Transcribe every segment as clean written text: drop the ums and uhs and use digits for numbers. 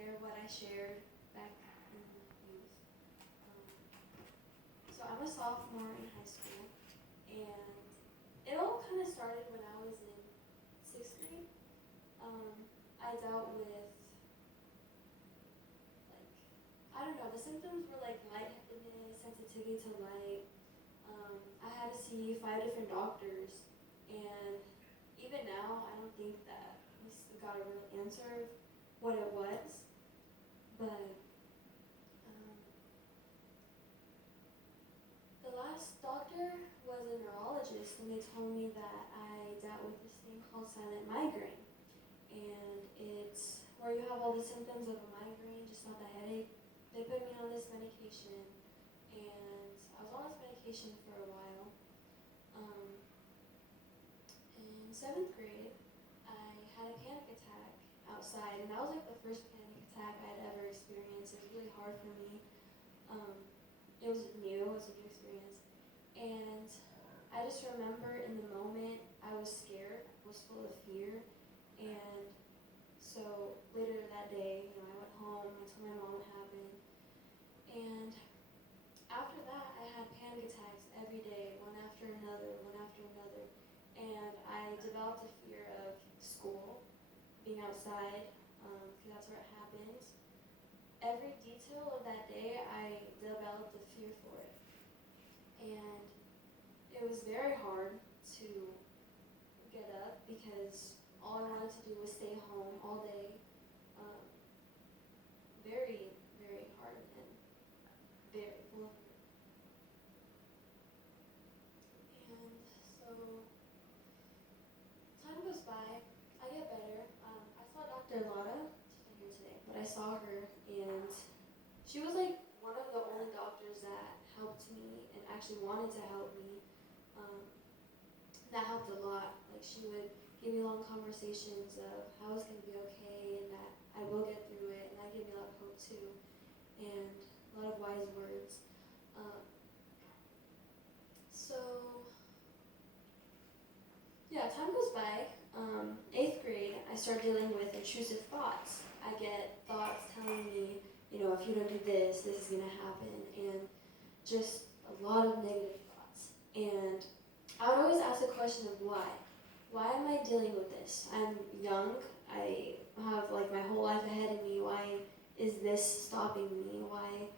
share what I shared back in youth. So I'm a sophomore in high school, and it all kind of started when I was in 6th grade. I dealt with, like, I don't know, the symptoms were like lightheadedness, sensitivity to light. I had to see 5 different doctors, and even now, I don't think that we got a real answer of what it was, but the last doctor was a neurologist, and they told me that I dealt with this thing called silent migraine, and it's where you have all the symptoms of a migraine, just not the headache. They put me on this medication, and I was on this medication for a while. In 7th grade, I had a panic attack outside, and that was like the first panic attack I had ever experienced. It was really hard for me. It was new, it was a new experience. And I just remember in the moment, I was scared, I was full of fear. And so later that day, I went home, I told my mom what happened. And after that, I had panic attacks every day, one after another, one after another. And I developed a fear of school, being outside, because that's where it happens. Every detail of that day, I developed a fear for it. And it was very hard to get up because all I wanted to do was stay home all day. Very, very hard and very full of fear. And so time goes by, I get better. I saw Dr. Lotta, she's not here today, but I saw her, and she was like one of the only doctors that helped me and actually wanted to help me. That helped a lot. Like, she would give me long conversations of how it's going to be okay and that I will get through it, and that gave me a lot of hope too, and a lot of wise words. So yeah, time goes by. 8th grade, I start dealing with intrusive thoughts. I get thoughts telling me, if you don't do this, this is going to happen, and just a lot of negative thoughts. And I would always ask the question of why. Why am I dealing with this? I'm young. I have like my whole life ahead of me. Why is this stopping me? Why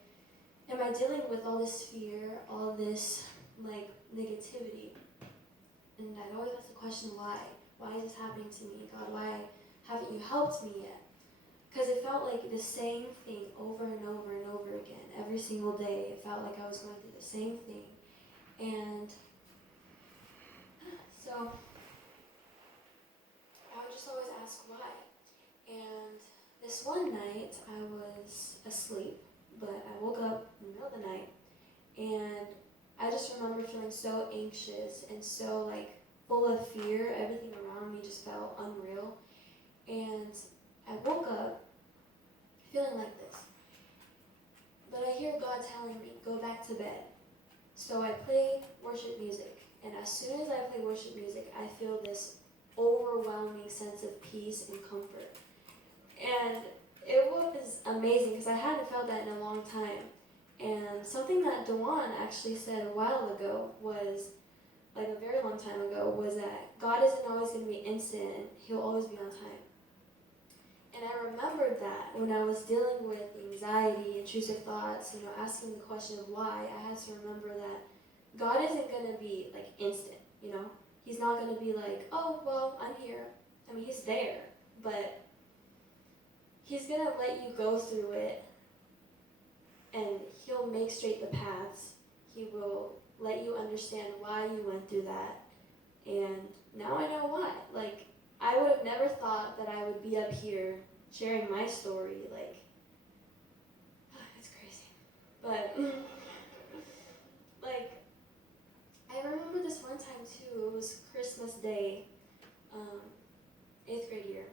am I dealing with all this fear, all this like negativity? And I'd always ask the question, why? Why is this happening to me? God, why haven't you helped me yet? Because it felt like the same thing over and over and over again. Every single day, it felt like I was going through the same thing. And so I would just always ask why. And this one night, I was asleep, but I woke up in the middle of the night, and I just remember feeling so anxious and so like full of fear. Everything around me just felt unreal. And I woke up feeling like this. But I hear God telling me, go back to bed. So I play worship music. And as soon as I play worship music, I feel this overwhelming sense of peace and comfort. And it was amazing because I hadn't felt that in a long time. And something that Dewan actually said a while ago was, like a very long time ago, was that God isn't always going to be instant, he'll always be on time. And I remembered that when I was dealing with anxiety, intrusive thoughts, asking the question of why, I had to remember that God isn't going to be like instant, He's not going to be like, oh, well, I'm here. I mean, he's there, but he's going to let you go through it, and he'll make straight the paths. He will let you understand why you went through that. And now I know why. Like, I would have never thought that I would be up here sharing my story. Like, it's crazy. But, like, I remember this one time too. It was Christmas Day, 8th grade year.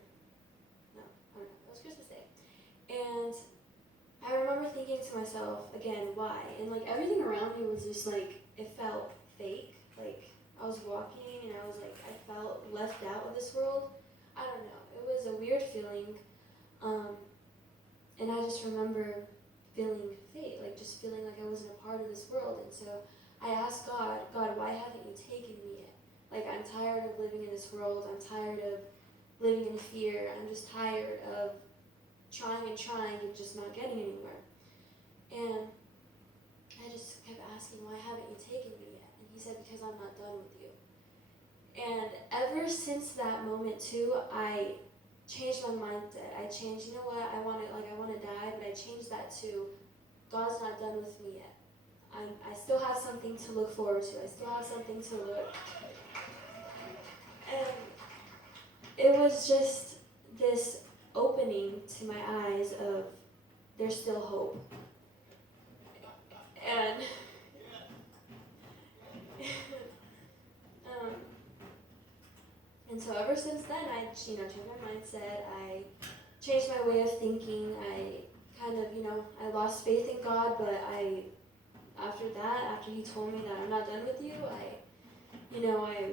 No, I don't know. It was Christmas Day. And I remember thinking to myself, again, why? And like everything around me was just like, it felt fake. Like I was walking and I was like, I felt left out of this world. I don't know. It was a weird feeling. And I just remember feeling fate, like just feeling like I wasn't a part of this world. And so I asked God, why haven't you taken me yet? Like, I'm tired of living in this world. I'm tired of living in fear. I'm just tired of trying and just not getting anywhere. And I just kept asking, why haven't you taken me yet? And he said, because I'm not done with you. And ever since that moment too, I changed my mindset. I changed, you know what, I want to die, but I changed that to, God's not done with me yet. I still have something to look forward to. I still have something to look. And it was just this opening to my eyes of, there's still hope. And and so ever since then, I changed my mindset. I changed my way of thinking. I kind of, I lost faith in God, but after he told me that I'm not done with you, I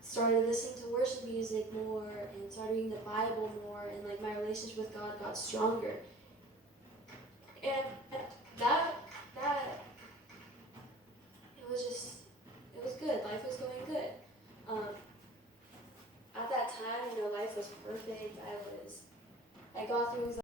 started listening to worship music more and started reading the Bible more, and like my relationship with God got stronger. And that it was good. Life was going good. At that time, life was perfect. I got through